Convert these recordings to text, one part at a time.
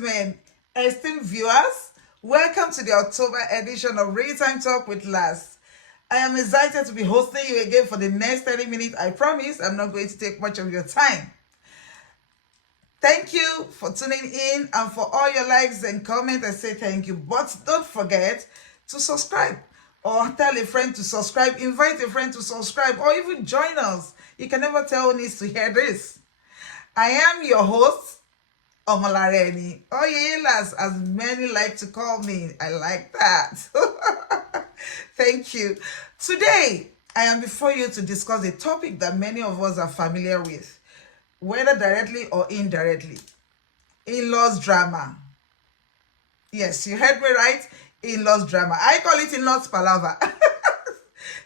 gentlemen, esteemed viewers, welcome to the October edition of Real Time Talk with Las. I am excited to be hosting you again for the next 30 minutes. I promise I'm not going to take much of your time. Thank you for tuning in and for all your likes and comments. I say thank you. But don't forget to subscribe or tell a friend to subscribe, invite a friend to subscribe, or even join us. You can never tell who needs to hear this. I am your host, Omolareni, Oyelas, as many like to call me. I like that. Thank you. Today, I am before you to discuss a topic that many of us are familiar with, whether directly or indirectly. In-laws drama. Yes, you heard me right. In-laws drama. I call it in-laws palaver.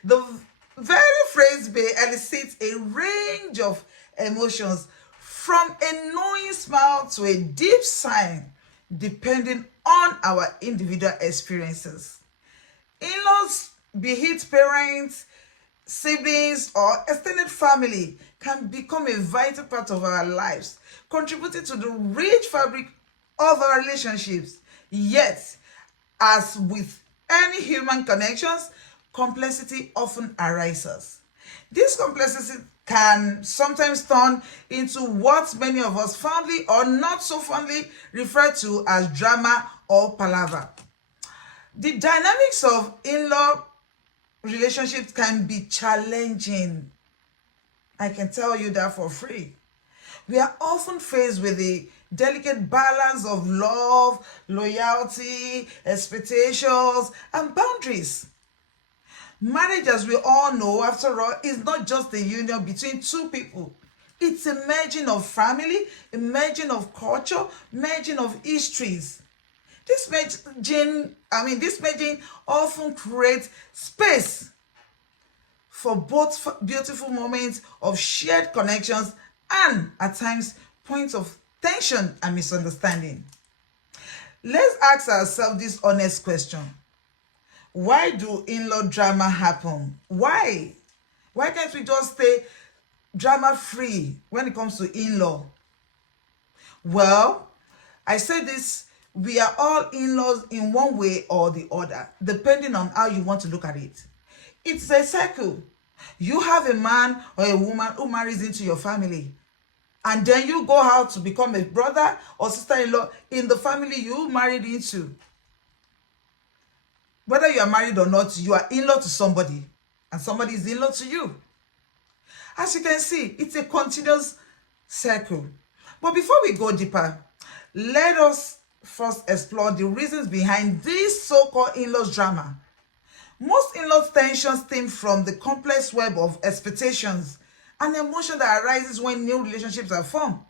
The very phrase may elicit a range of emotions, from a knowing smile to a deep sigh, depending on our individual experiences. In-laws, be it parents, siblings, or extended family, can become a vital part of our lives, contributing to the rich fabric of our relationships. Yet, as with any human connections, complexity often arises. This complexity can sometimes turn into what many of us fondly or not so fondly refer to as drama or palaver. The dynamics of in-law relationships can be challenging. I can tell you that for free. We are often faced with the delicate balance of love, loyalty, expectations, and boundaries. Marriage, as we all know, after all, is not just a union between two people. It's a merging of family, a merging of culture, merging of histories. This merging often creates space for both beautiful moments of shared connections and, at times, points of tension and misunderstanding. Let's ask ourselves this honest question. Why do in-law drama happen? Why? Why can't we just stay drama free when it comes to in-law? Well, I say this, we are all in-laws in one way or the other, depending on how you want to look at it. It's a cycle. You have a man or a woman who marries into your family, and then you go out to become a brother or sister-in-law in the family you married into. Whether you are married or not, you are in-law to somebody, and somebody is in-law to you. As you can see, it's a continuous circle. But before we go deeper, let us first explore the reasons behind this so-called in-laws drama. Most in-laws tensions stem from the complex web of expectations and emotion that arises when new relationships are formed.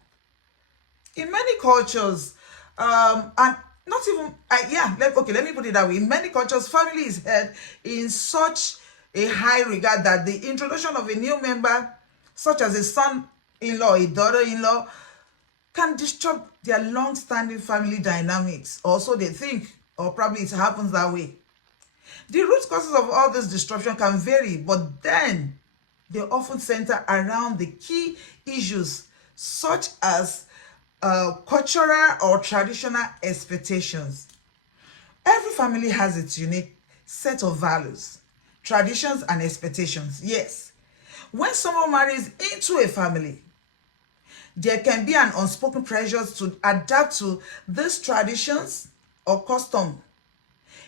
In many cultures, and not even let me put it that way. In many cultures, family is held in such a high regard that the introduction of a new member, such as a son-in-law, a daughter-in-law, can disrupt their long-standing family dynamics. Also, they think, or probably it happens that way. The root causes of all this disruption can vary, but then they often center around the key issues, such as cultural or traditional expectations. Every family has its unique set of values, traditions, and expectations. Yes, when someone marries into a family, there can be an unspoken pressure to adapt to these traditions or custom.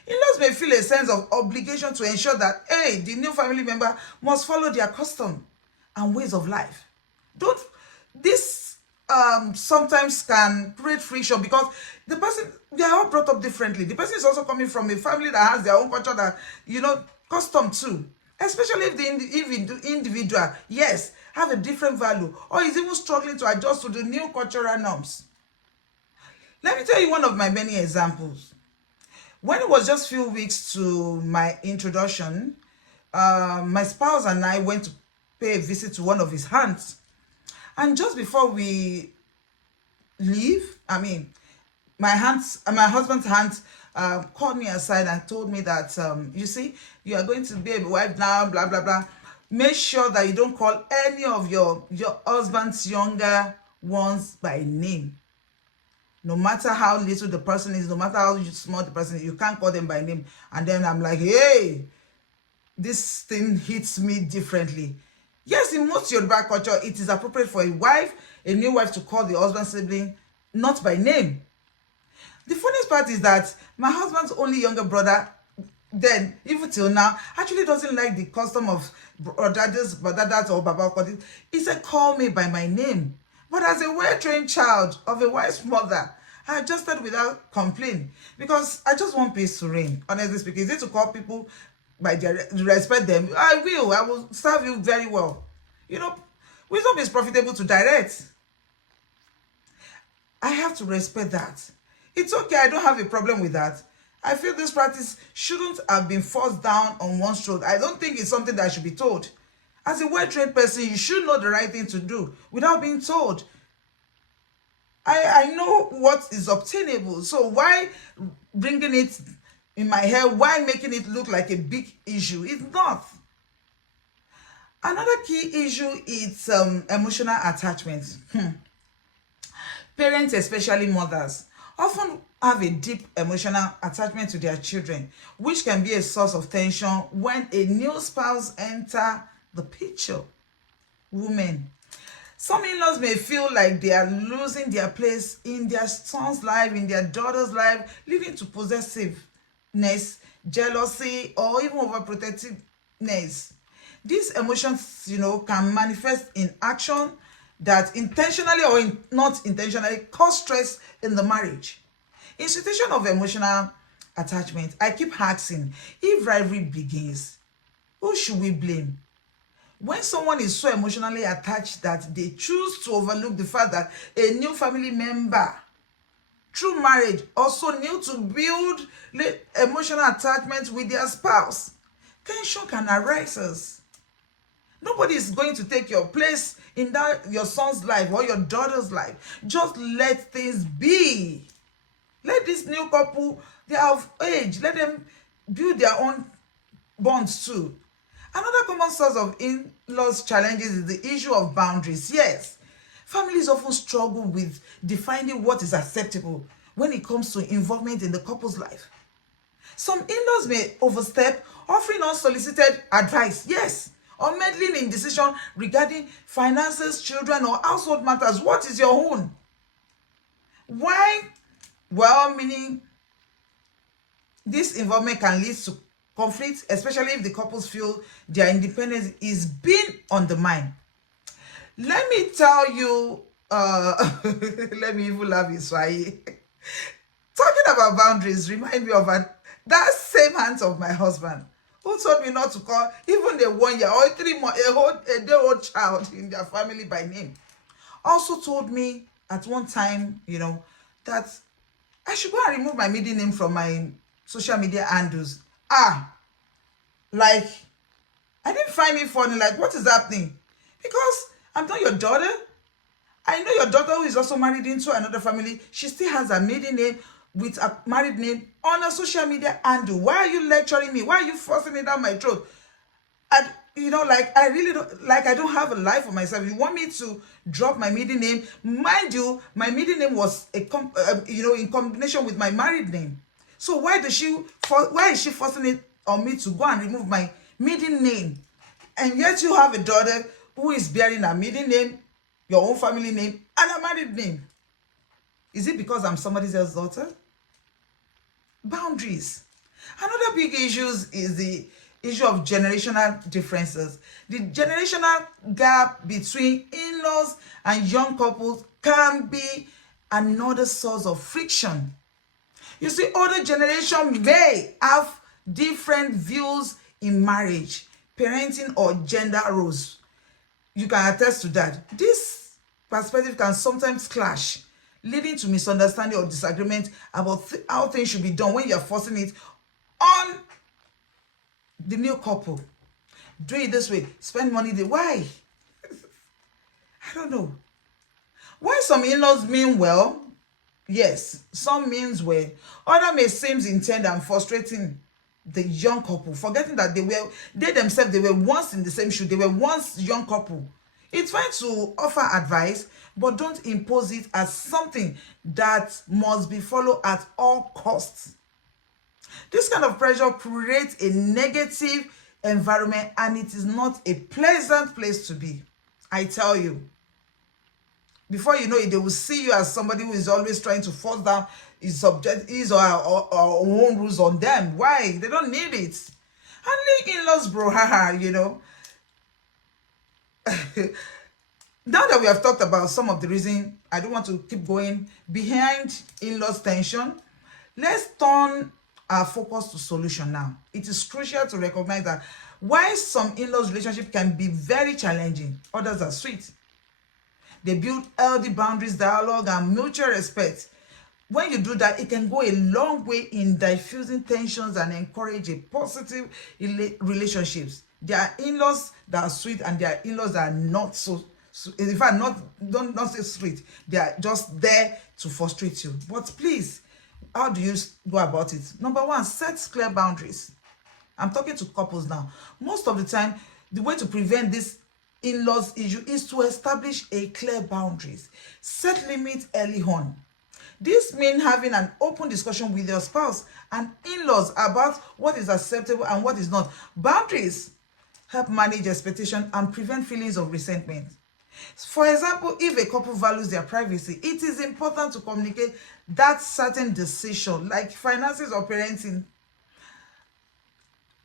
In-laws may feel a sense of obligation to ensure that, hey, the new family member must follow their custom and ways of life. Don't this sometimes can create friction because they are all brought up differently. The person is also coming from a family that has their own culture that, custom too. Especially if the individual, yes, have a different value or is even struggling to adjust to the new cultural norms. Let me tell you one of my many examples. When it was just few weeks to my introduction, my spouse and I went to pay a visit to one of his aunts. And just before we leave, my husband's aunt called me aside and told me that, you see, you are going to be a wife now, blah, blah, blah. Make sure that you don't call any of your husband's younger ones by name. no matter how little the person is, no matter how small the person is, you can't call them by name. And then I'm like, hey, this thing hits me differently. Yes, in most Yoruba culture, it is appropriate for a new wife, to call the husband's sibling not by name. The funniest part is that my husband's only younger brother, then even till now, actually doesn't like the custom of brother or baba Okodi. He said, call me by my name. But as a well-trained child of a wise mother, I adjusted without complaint, because I just want peace to reign. Honestly speaking, is it to call people by their, respect them? I will serve you very well. You know, wisdom is profitable to direct. I have to respect that. It's okay, I don't have a problem with that. I feel this practice shouldn't have been forced down on one's throat. I don't think it's something that should be told. As a well-trained person, you should know the right thing to do without being told. I know what is obtainable. So why bringing it in my head? Why making it look like a big issue? It's not. Another key issue is emotional attachment. Parents, especially mothers, often have a deep emotional attachment to their children, which can be a source of tension when a new spouse enters the picture. Women, some in-laws may feel like they are losing their place in their son's life, in their daughter's life, leading to possessiveness, jealousy, or even overprotectiveness. These emotions, can manifest in action that intentionally or not intentionally cause stress in the marriage. In situation of emotional attachment, I keep asking, if rivalry begins, who should we blame? When someone is so emotionally attached that they choose to overlook the fact that a new family member, through marriage, also need to build emotional attachment with their spouse, tension can arise. Nobody is going to take your place in your son's life or your daughter's life. Just let things be. Let this new couple, they are of age, let them build their own bonds too. Another common source of in-laws challenges is the issue of boundaries. Yes, families often struggle with defining what is acceptable when it comes to involvement in the couple's life. Some in-laws may overstep, offering unsolicited advice, yes, or meddling in decisions regarding finances, children, or household matters. What is your own? Why? Well, meaning this involvement can lead to conflict, especially if the couples feel their independence is being undermined. Let me tell you, let me even laugh in Swahili. Talking about boundaries remind me of that same aunt of my husband, who told me not to call even a 1 year or 3 month, a day old child in their family by name. Also told me at one time, that I should go and remove my middle name from my social media handles. Like, I didn't find it funny. Like, what is happening? Because I'm not your daughter. I know your daughter, who is also married into another family, she still has a maiden name with a married name on a social media handle. Why are you lecturing me? Why are you forcing it down my throat? And I really don't, I don't have a life for myself. You want me to drop my middle name? Mind you, my middle name was in combination with my married name. So why is she forcing it on me to go and remove my middle name? And yet you have a daughter who is bearing a middle name, your own family name, and a married name. Is it because I'm somebody else's daughter? Boundaries. Another big issue is the issue of generational differences. The generational gap between in-laws and young couples can be another source of friction. You see, older generation may have different views in marriage, parenting, or gender roles. You can attest to that. This perspective can sometimes clash, leading to misunderstanding or disagreement about how things should be done when you're forcing it on the new couple. Do it this way, spend money why? I don't know. Why some in-laws mean well, yes, some means well. Other may seem intent and frustrating the young couple, forgetting that they themselves were once in the same shoe. They were once young couple. It's fine to offer advice, but don't impose it as something that must be followed at all costs. This kind of pressure creates a negative environment, and it is not a pleasant place to be. I tell you. Before you know it, they will see you as somebody who is always trying to force down his or her own rules on them. Why? They don't need it. Handling in-laws, bro, haha, you know. Now that we have talked about some of the reason, I don't want to keep going behind in-laws tension. Let's turn our focus to solution now. It is crucial to recognize that while some in-laws relationship can be very challenging, others are sweet. They build healthy boundaries, dialogue, and mutual respect. When you do that, it can go a long way in diffusing tensions and encourage a positive relationships. There are in-laws that are sweet, and there are in-laws that are not so, in fact, not say sweet. They are just there to frustrate you. But please, how do you go about it? Number one, set clear boundaries. I'm talking to couples now. Most of the time, the way to prevent this in-laws issue is to establish a clear boundaries. Set limits early on. This means having an open discussion with your spouse and in-laws about what is acceptable and what is not. Boundaries help manage expectation and prevent feelings of resentment. For example, if a couple values their privacy, it is important to communicate that certain decision, like finances or parenting,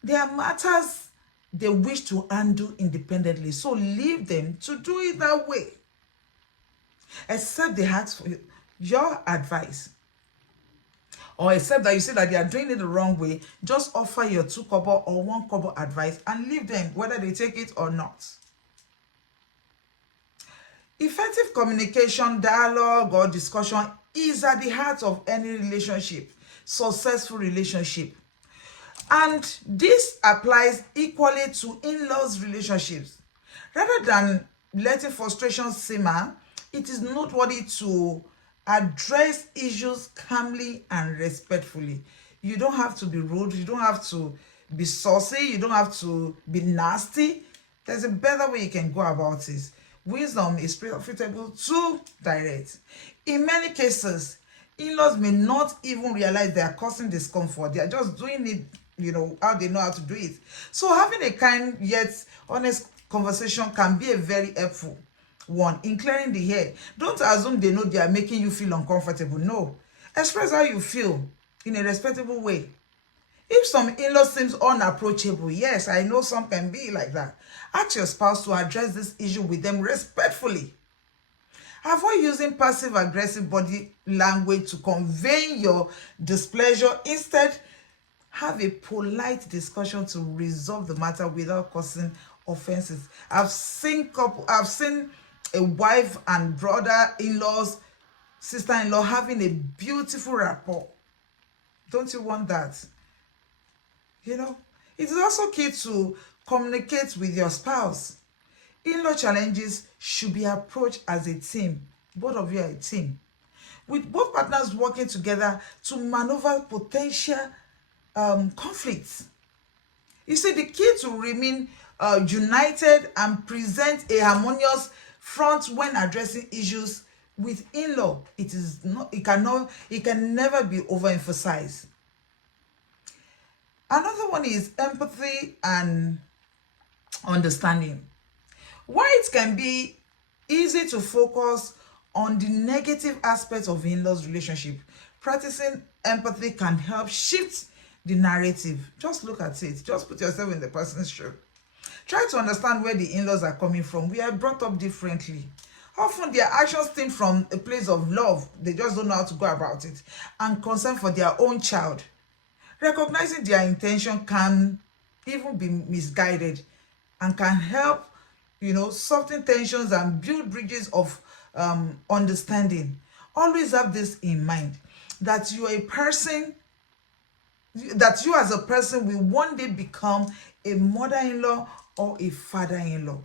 there are matters they wish to handle independently. So leave them to do it that way. Except they ask for your advice. Or except that you say that they are doing it the wrong way, just offer your 2 kobo or 1 kobo advice and leave them, whether they take it or not. Effective communication, dialogue, or discussion is at the heart of any relationship, successful relationship. And this applies equally to in-laws relationships. Rather than letting frustration simmer, it is noteworthy to address issues calmly and respectfully. You don't have to be rude. You don't have to be saucy. You don't have to be nasty. There's a better way you can go about it. Wisdom is profitable to direct. In many cases, in-laws may not even realize they are causing discomfort. They are just doing it, you know, how they know how to do it. So having a kind yet honest conversation can be a very helpful one in clearing the air. Don't assume they know they are making you feel uncomfortable. No. Express how you feel in a respectable way. If some in-laws seems unapproachable, yes, I know some can be like that. Ask your spouse to address this issue with them respectfully. Avoid using passive-aggressive body language to convey your displeasure. Instead, have a polite discussion to resolve the matter without causing offenses. I've seen a wife and brother-in-laws, sister-in-law having a beautiful rapport. Don't you want that? You know, it is also key to communicate with your spouse. In-law challenges should be approached as a team. Both of you are a team, with both partners working together to maneuver potential conflicts. You see, the key to remain united and present a harmonious front when addressing issues with in-law, it can never be overemphasized. Another one is empathy and understanding. While it can be easy to focus on the negative aspects of in-laws relationship, practicing empathy can help shift the narrative. Just look at it. Just put yourself in the person's shoe. Try to understand where the in-laws are coming from. We are brought up differently. Often their actions stem from a place of love. They just don't know how to go about it, and concern for their own child. Recognizing their intention can even be misguided and can help, you know, soften tensions and build bridges of understanding. Always have this in mind, that you are a person, that you as a person will one day become a mother-in-law or a father-in-law.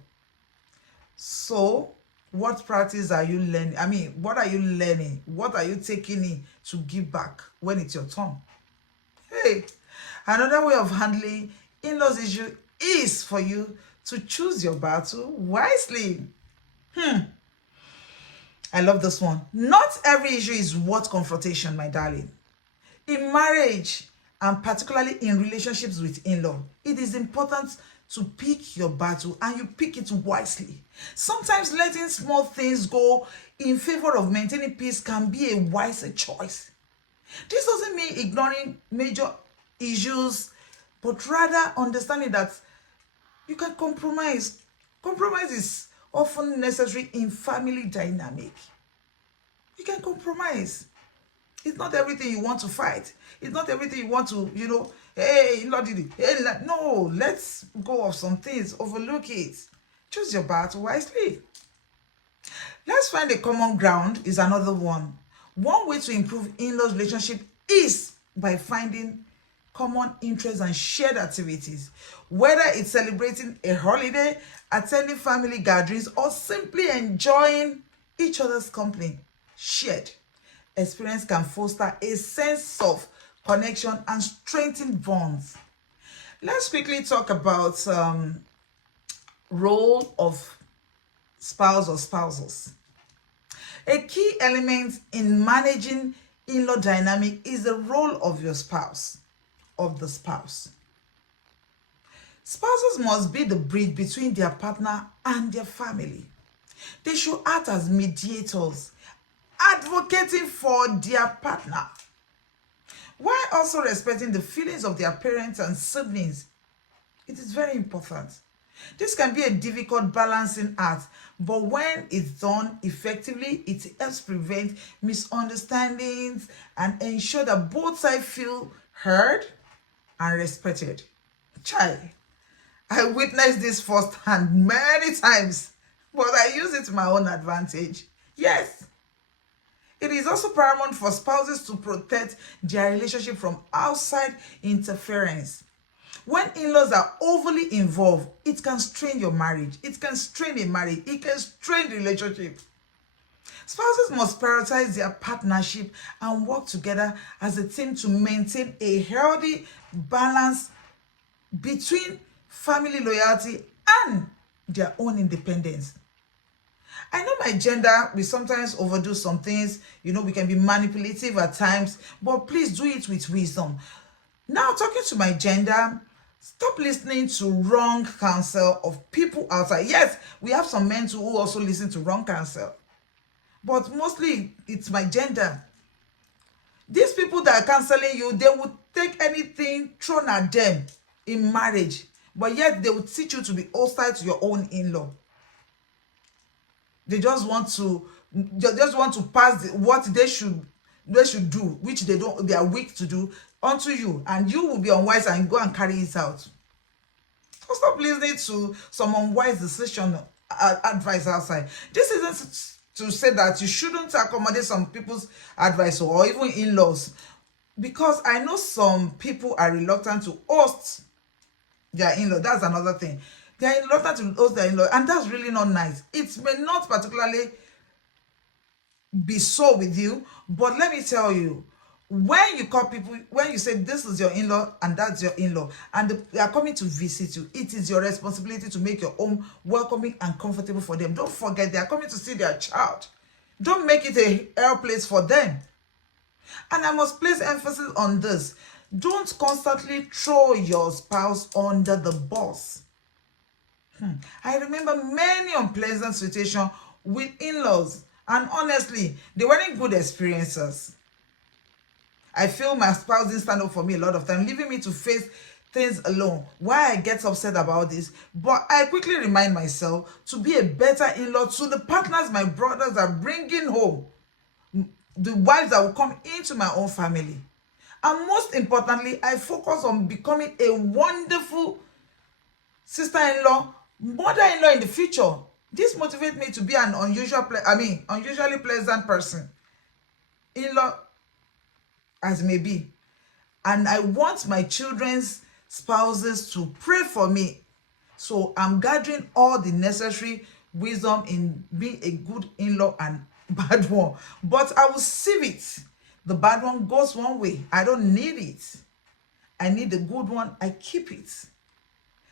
So what practice are you learning? I mean, what are you learning? What are you taking in to give back when it's your turn? Hey, another way of handling in-laws issue is for you to choose your battle wisely. I love this one. Not every issue is worth confrontation, my darling. In marriage, and particularly in relationships with in-law, it is important to pick your battle, and you pick it wisely. Sometimes letting small things go in favor of maintaining peace can be a wiser choice. This doesn't mean ignoring major issues, but rather understanding that you can compromise. Compromise is often necessary in family dynamic. You can compromise. It's not everything you want to fight. It's not everything you want to, hey, Lord did it. Hey, no, let's go of some things. Overlook it. Choose your battle wisely. Let's find a common ground is another one. One way to improve in-laws relationship is by finding common interests and shared activities. Whether it's celebrating a holiday, attending family gatherings, or simply enjoying each other's company, shared experience can foster a sense of connection and strengthen bonds. Let's quickly talk about role of spouse or spouses. A key element in managing in-law dynamic is the role of your spouse, of the spouse. Spouses must be the bridge between their partner and their family. They should act as mediators, advocating for their partner, while also respecting the feelings of their parents and siblings. It is very important. This can be a difficult balancing act, but when it's done effectively, it helps prevent misunderstandings and ensure that both sides feel heard and respected. Child, I witnessed this firsthand many times, but I use it to my own advantage. Yes. It is also paramount for spouses to protect their relationship from outside interference. When in-laws are overly involved, it can strain your marriage. It can strain a marriage. It can strain the relationship. Spouses must prioritize their partnership and work together as a team to maintain a healthy balance between family loyalty and their own independence. I know my gender, we sometimes overdo some things, we can be manipulative at times, but please do it with wisdom. Now, talking to my gender, stop listening to wrong counsel of people outside. Yes, we have some men too who also listen to wrong counsel, but mostly it's my gender. These people that are counseling you, they would take anything thrown at them in marriage, but yet they would teach you to be hostile to your own in-law. They just want to pass what they should do, which they are weak to do, onto you, and you will be unwise and go and carry it out. So stop listening to some unwise decision advice outside. This isn't to say that you shouldn't accommodate some people's advice or even in-laws, because I know some people are reluctant to host their in-law. That's another thing. They are reluctant to host their in-law, and that's really not nice. It may not particularly be so with you, but let me tell you, when you call people, when you say this is your in-law and that's your in-law, and they are coming to visit you, it is your responsibility to make your home welcoming and comfortable for them. Don't forget, they are coming to see their child. Don't make it a hell place for them. And I must place emphasis on this. Don't constantly throw your spouse under the bus. I remember many unpleasant situations with in-laws, and honestly, they weren't good experiences. I feel my spouse didn't stand up for me a lot of time, leaving me to face things alone. Why I get upset about this, but I quickly remind myself to be a better in-law to the partners my brothers are bringing home, the wives that will come into my own family. And most importantly, I focus on becoming a wonderful sister-in-law, mother-in-law in the future. This motivates me to be an unusually pleasant person, in-law as may be. And I want my children's spouses to pray for me. So I'm gathering all the necessary wisdom in being a good in-law and bad one. But I will sieve it. The bad one goes one way. I don't need it. I need the good one. I keep it.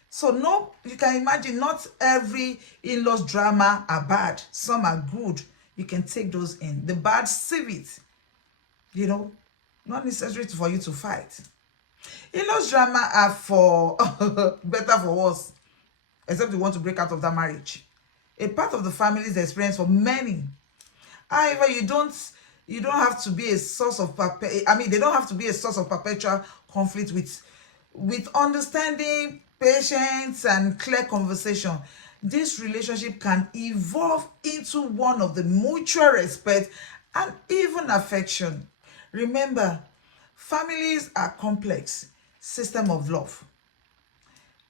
So no, you can imagine not every in-laws drama are bad. Some are good. you can take those in. The bad, sieve it. You know, not necessary for you to fight. In-laws drama are for better for worse, except you want to break out of that marriage. A part of the family's experience for many. However, you don't have to be a source of they don't have to be a source of perpetual conflict with understanding, patience, and clear conversation. This relationship can evolve into one of the mutual respect and even affection. Remember, families are complex system of love,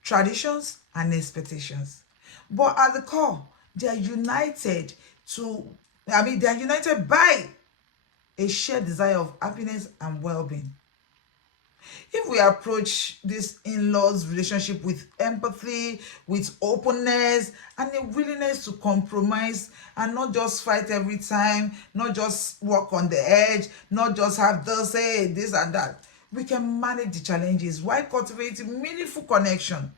traditions, and expectations. But at the core, they are united they are united by a shared desire of happiness and well-being. If we approach this in-laws relationship with empathy, with openness, and a willingness to compromise and not just fight every time, not just walk on the edge, not just have to say this and that, we can manage the challenges while cultivating meaningful connection.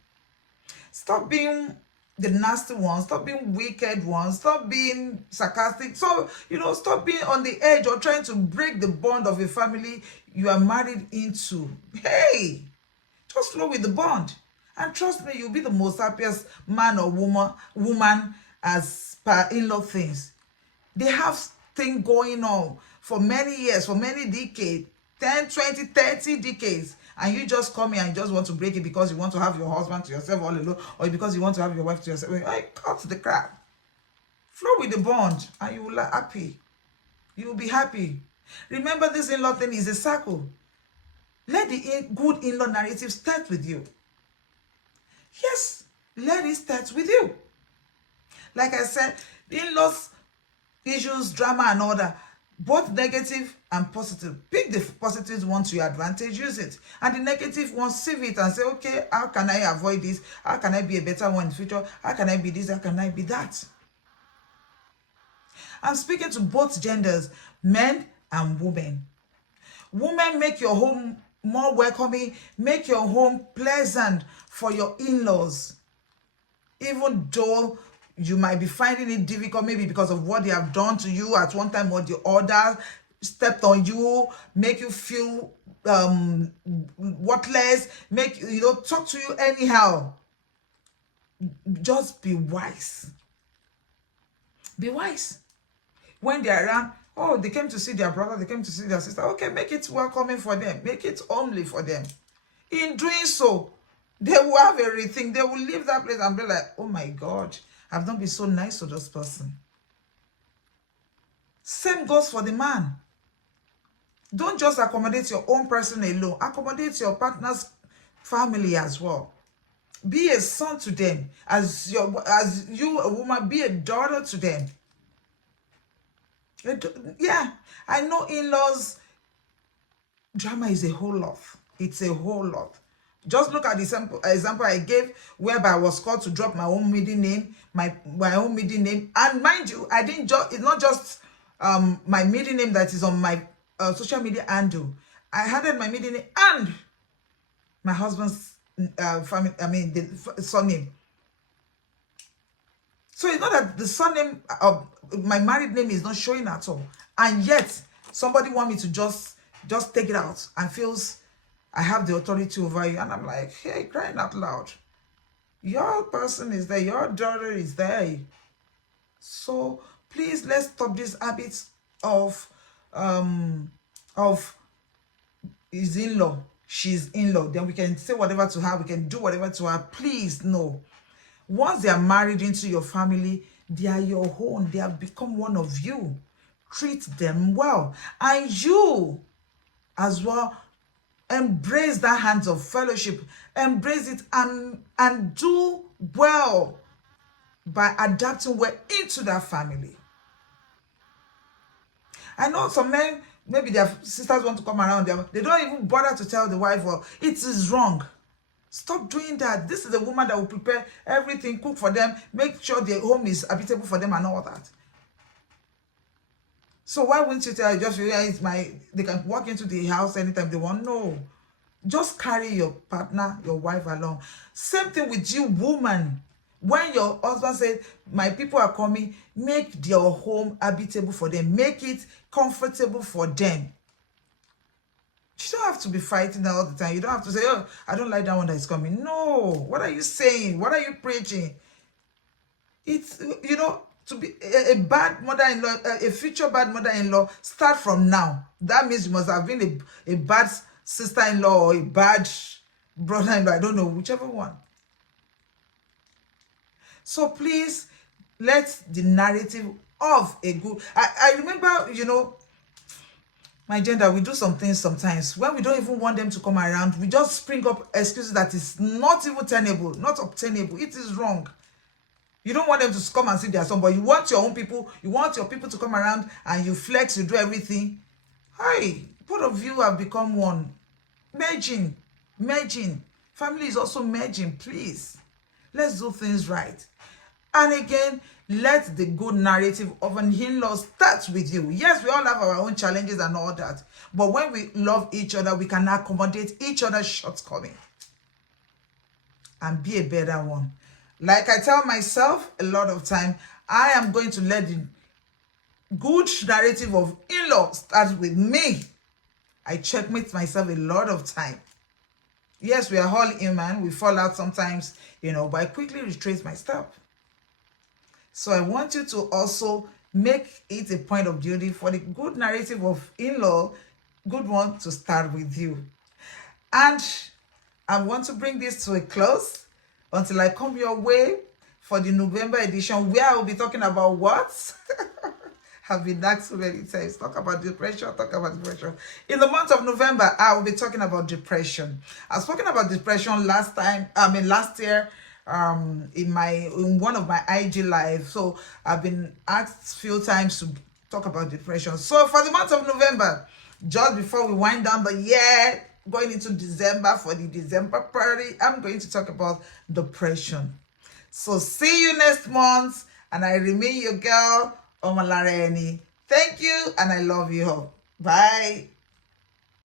Stop being the nasty ones, stop being wicked ones, stop being sarcastic. So, stop being on the edge or trying to break the bond of a family you are married into. Hey, just flow with the bond. And trust me, you'll be the most happiest man or woman as per in-law things. They have thing going on for many years, for many decades, 10, 20, 30 decades. And you just come here and just want to break it because you want to have your husband to yourself all alone, or because you want to have your wife to yourself. I cut the crap. Flow with the bond and you will be happy. You will be happy. Remember, this in-law thing is a circle. Let the good in-law narrative start with you. Yes, let it start with you. Like I said, the in-laws issues, drama, and all that, both negative and positive. Pick the positive one to your advantage, use it. And the negative one, save it and say, okay, how can I avoid this? How can I be a better one in the future? How can I be this? How can I be that? I'm speaking to both genders, men and women. Women, make your home more welcoming. Make your home pleasant for your in-laws. Even though you might be finding it difficult, maybe because of what they have done to you at one time or the other, stepped on you, make you feel worthless, talk to you anyhow. Just be wise. Be wise. When they're around, oh, they came to see their brother, they came to see their sister. Okay, make it welcoming for them. Make it homely for them. In doing so, they will have a rethink. They will leave that place and be like, oh my God, I've not been so nice to this person. Same goes for the man. Don't just accommodate your own person alone. Accommodate your partner's family as well. Be a son to them. As you, a woman, be a daughter to them. Yeah, I know in-laws drama is a whole lot. It's a whole lot. Just look at the example I gave, whereby I was called to drop my own middle name, my own middle name. And mind you, it's not just my middle name that is on my social media handle. I handed my middle name and my husband's family, the surname. So it's not that the surname of my married name is not showing at all. And yet, somebody want me to just take it out and feels I have the authority over you. And I'm like, hey, crying out loud. Your person is there. Your daughter is there. So please, let's stop this habit of his in-law. She's in-law. Then we can say whatever to her. We can do whatever to her. Please, no. Once they are married into your family, they are your own. They have become one of you. Treat them well. And you as well, embrace that hands of fellowship. Embrace it and do well by adapting well into that family. I know some men, maybe their sisters want to come around them. They don't even bother to tell the wife, well, it is wrong. Stop doing that. This is a woman that will prepare everything, cook for them, make sure their home is habitable for them and all that. So why wouldn't you tell her, just realize they can walk into the house anytime they want? No. Just carry your partner, your wife along. Same thing with you, woman. When your husband said, my people are coming, make your home habitable for them. Make it comfortable for them. You don't have to be fighting all the time. You don't have to say, oh, I don't like that one that is coming. No. What are you saying? What are you preaching? It's, to be a bad mother-in-law, a future bad mother-in-law, start from now. That means you must have been a bad sister-in-law or a bad brother-in-law. I don't know, whichever one. So please, let the narrative of a good... I remember, my gender, we do some things sometimes. When we don't even want them to come around, we just spring up excuses that is not even tenable, not obtainable. It is wrong. You don't want them to come and see their son, but you want your own people, you want your people to come around and you flex, you do everything. Hi, both of you have become one. Merging. Family is also merging, please. Let's do things right. And again, let the good narrative of an in-law start with you. Yes, we all have our own challenges and all that. But when we love each other, we can accommodate each other's shortcomings and be a better one. Like I tell myself a lot of time, I am going to let the good narrative of in-law start with me. I checkmate myself a lot of time. Yes, we are all human. We fall out sometimes, but I quickly retrace my step. So I want you to also make it a point of duty for the good narrative of in-law, good one, to start with you. And I want to bring this to a close until I come your way for the November edition, where I will be talking about what? Have been asked so many times. Talk about depression. In the month of November, I will be talking about depression. I've spoken about depression last year, in one of my IG live. So I've been asked a few times to talk about depression. So for the month of November, just before we wind down the year, going into December, for the December party, I'm going to talk about depression. So see you next month, and I remain your girl, Omalareni. Thank you, and I love you all. Bye.